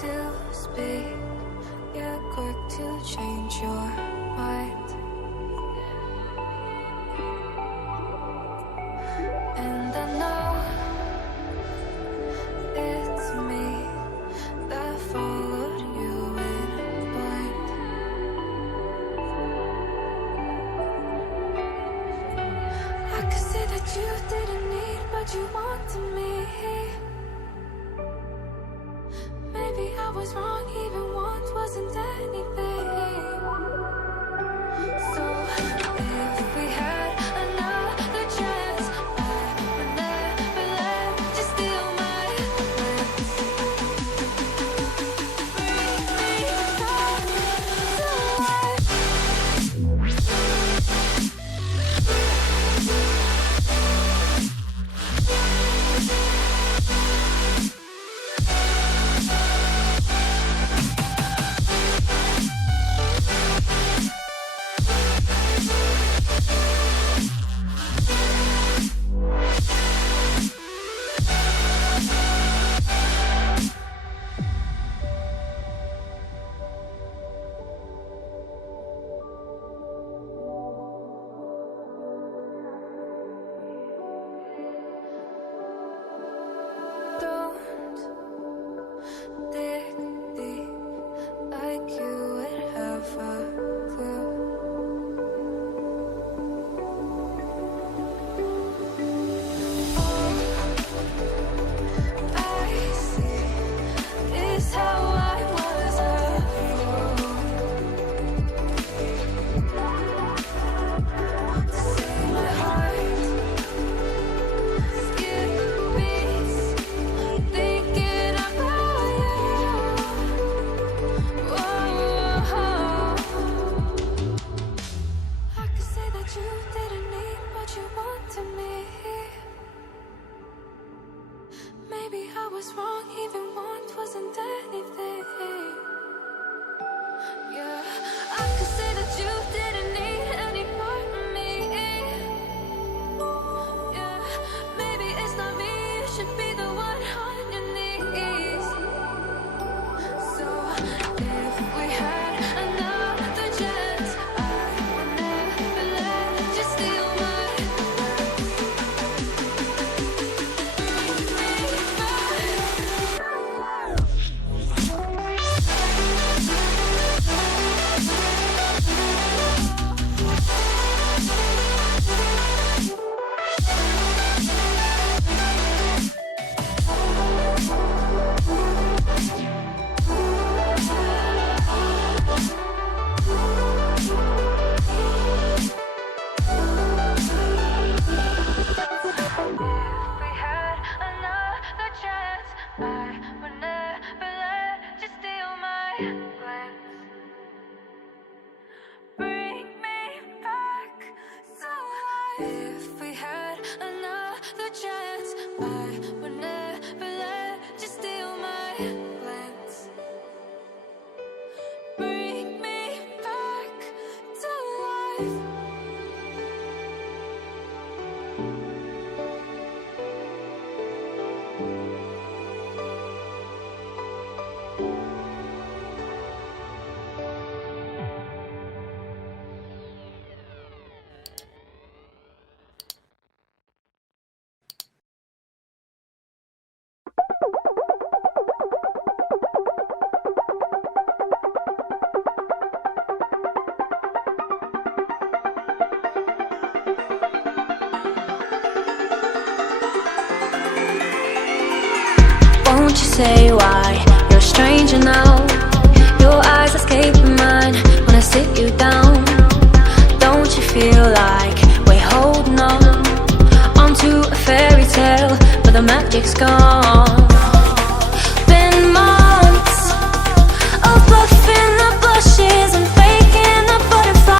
to speak, you're quick to change your mind. And I know it's me that followed you in blind. I could say that you didn't need, but you wanted me. Maybe I was wrong, even once wasn't anything. So if we had another chance, I would never let you steal my plans. Bring me back to life. Don't dig deep like you would have a clue. All I see is how I was a fool to see my heart skip beats. Thinking about you. Whoa. I could say that you didn't need, but you wanted me. Maybe I was wrong, even once wasn't anything. Yeah, I could say that you didn't need any part of me. Yeah, maybe it's not me, you should be the one on your knees. So if we had another chance, I would never let you steal my plans. Bring me back. If we had another chance, I would never let you steal my glance. Bring me back to life. If we had another chance, I would never let you steal my glance. Bring me back to life. Won't you say why you're a stranger now? Your eyes escaping mine when I sit you down. Don't you feel like we're holding on onto a fairy tale, but the magic's gone?